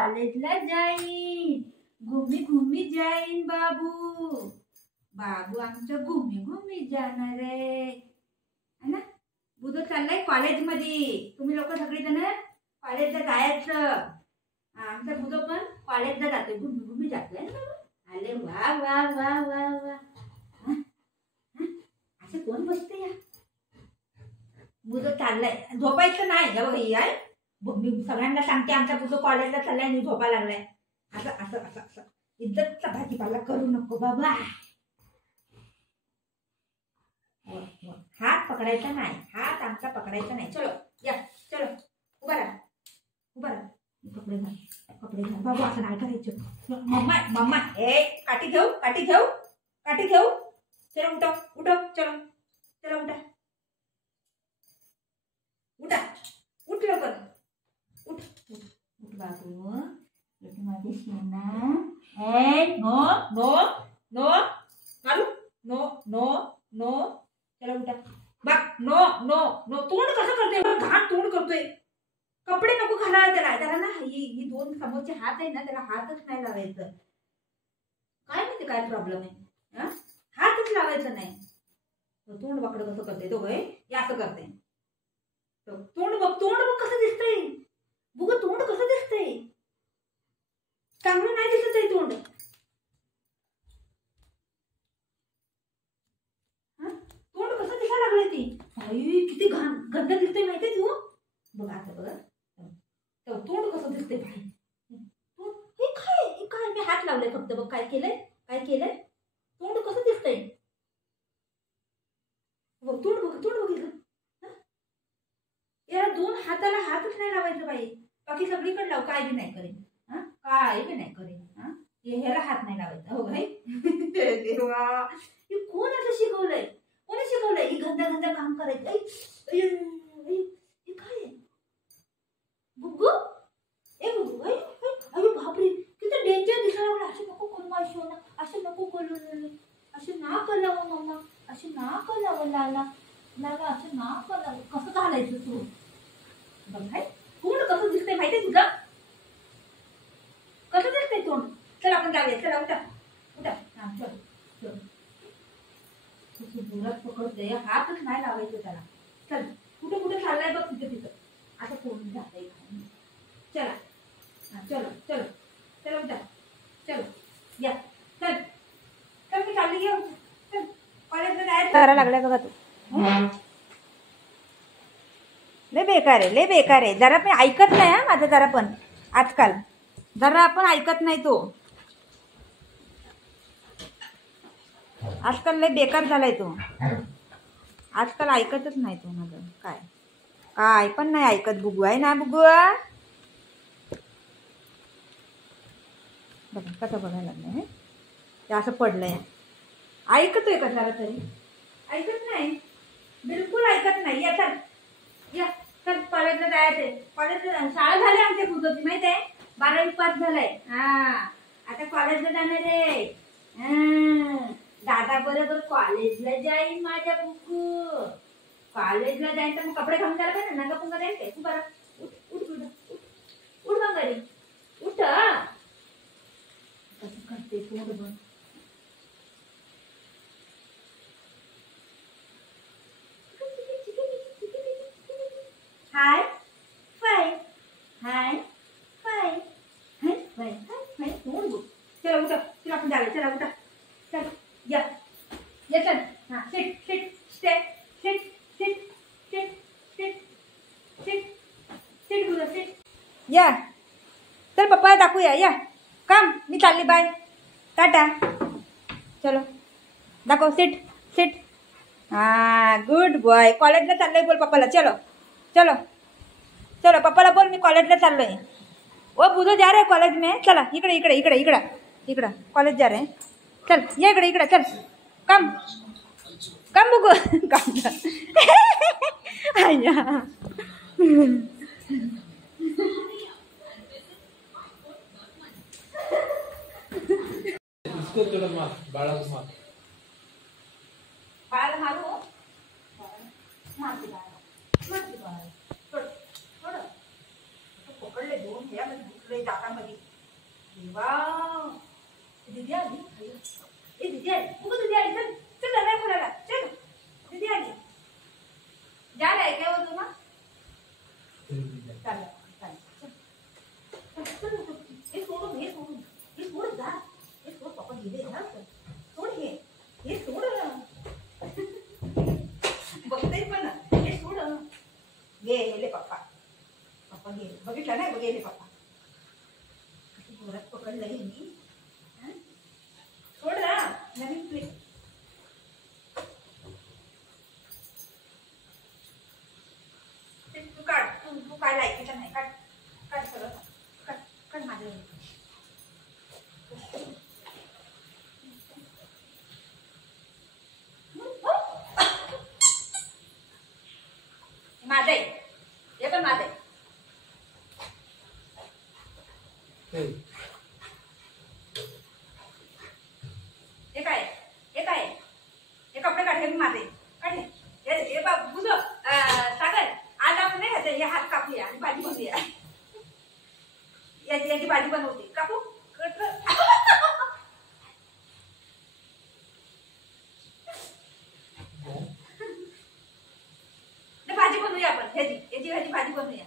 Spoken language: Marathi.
कॉलेजला जाईन, घुमी घुमी जाईन बाबू, बाबू आमचं घुमी घुमी जाणार आहे ना. बुधो चाललाय कॉलेजमध्ये. तुम्ही लोक सगळेजण कॉलेजला जायचं. आमचा बुधो पण कॉलेजला जातोय, घुमी घुमी जातोय ना बाबा. अरे वा वा वा वा वा. असं कोण बसते या? बुधो चाललाय, झोपायचं नाही. बघा ही आहे, मी सगळ्यांना सांगते आमचा बुधो कॉलेजला चाललाय आणि झोपा लागलाय. असं असं असं असं इज्जतचा भाजीपाला करू नको बाबा. हात पकडायचा नाही, हात आमचा पकडायचा नाही. चलो या, चलो उभा राहा, उभा राहा. कपडे घाल, कपडे घाल बाबू. असं नाही करायचं. मम्मा मम्मा ए काठी घेऊ, काठी घेऊ, काठी घेऊ. चलो उठो उठो, चलो चलो उठा उठा, उठ लवकर, उठ उठ उठ बाबू. माझी सोना. ए नो नो नो मारू, नो नो नो. चला उठा बाग. No no no. तोंड कसं करतोय, घाण तोंड करतोय. कपडे नको घालायला त्याला. त्याला ना ही दोन समोरचे हात आहे ना, त्याला हातच नाही लावायचं. काय माहिती काय प्रॉब्लेम आहे. हातच लावायचं नाही. तोंड वाकडं कसं करतोय तो गय, असं करते. तोंड बघ, तोंड बघ कसं दिसतंय. बघ तोंड कसं दिसतंय. चांगलं नाही दिसत आहे तोंड. तोंड कसं दिसायला लागलंय ती. आई किती घाण गंध दिसतंय माहितीये तू. बघा आता बघा तोंड कसं दिसतंय भाई. हे काय, हे काय. मी हात लावलाय फक्त. बघ काय केलंय, काय केलंय. तोंड कसं दिसतंय. बघ तोंड बघ, तोंड बघितलं. या दोन हाताला हातच नाही लावायचं बाई. बाकी सगळीकडे लाव, काय बी नाही करेन. काय बी नाही करेन. ह्याला हात नाही लावायचा. हो भाई. देवा कोण असं शिकवलंय, कोणी शिकवलंय ही गंदा गंदा काम करायचं. हे काय गुग्गू, ए गुग्गू. अरे बापरे किती डेंजर दिसायला लागलं. असं नको करू माझी सोना, असं नको करू. असं ना करावं मम्मा, असं ना करावं लाला लाला, असं ना करावं. कसं घालायचं तू. बघ भाई तोंड कसं दिसतंय माहितीये तुझं, कसं दिसतंय तोंड. चल आपण जाऊया, चला उठा उठा. हा चल चल. जोरात पकडतोय, हातच नाही लावायचं त्याला. चल कुठं कुठं चाललाय बघ, तिथं तिथं असं कोण जातंय. चला हा चलो चलो चलो उठा, चलो या. चल चल मी चालली घेऊ. चल कॉलेजला जायचं. करायला लागलाय बघा तू. लय बेकार आहे, लय बेकार आहे. जरा पण ऐकत नाही हा माझं. जरा पण आजकाल जरा पण ऐकत नाही तो. आजकाल लय बेकार झालाय तो. आजकाल ऐकतच नाही तो माझं. काय काय पण नाही ऐकत. बुगू आहे ना, बुगू बघा कसं बघायला लागलं. ते असं पडलंय. ऐकतोय का जरा तरी. ऐकत नाही, बिलकुल ऐकत नाही. या चल या, चल कॉलेजला जायचंय. कॉलेजला शाळा झाली आमच्या बुधोची माहित आहे. 12वी पास झालाय. आता कॉलेजला जाणार आहे. दादा बरोबर कॉलेजला जाईन माझ्या बुकू. कॉलेजला जाईन तर मग कपडे घालून जायला पाहिजे ना. पुन्हा जायचंय. तू बरं उठ उठ उठ उठ मग घरी उठ. कसं करते तोंड बघ. हाय फाय, हाय फाय, हाय फाय, हाय फाय. तोंड बघ. चला उठा, चला आपण जाऊया. चला उठा, चल या या चल. हा sit sit stay sit sit sit sit sit sit बोला सिट. या चल पप्पा दाखवूया. या काम मी चालली. बाय टाटा. चलो दाखव. Sit sit. Good boy. कॉलेजला चाललोय बोल पप्पाला. चलो चलो चलो पप्पाला बोल मी कॉलेजला चाललोय. ओ बुधो जा रहे कॉलेज में. चला इकडे इकडे इकडे इकडं इकडं कॉलेज जा रहे. चल ये इकडे इकडे. चल कम कम बुगू कम. आया इसको थोड़ा मार, बाड़ा को मार. बाळाला मारू. मारते बाळाला, मारते बाळाला. थोडं थोडं पकडले दोन. ह्यामध्ये घुसले दातामध्ये. वाव दीदी आली ए दीदी आली उगो दीदी आली चल चल दरवाजा खोलायला चल दीदी आली जायला आहे काय होतो ना चल चल हे सोड जा हे सोड पप्पा गेले ना सोड हे सोड बघते पण हे सोड गेले पप्पा गेले बघितलं नाही गेले पप्पा जोरात पकडलंय मी सोड ना नवीन प्लेट तू काढ तू काय लायकीचं नाही काढ काढ सगळं काढ काढ माझं माझं आहे हे पण माझं आहे हे काय हे कपडे काढ हे माझे काढले हे बुझ सागर आज आपण नाही खाते हे हात कापूया आणि भाजी बनवूया याची भाजी बनवते कापू भाजी बनवूया आपण याची भाजी बनवूया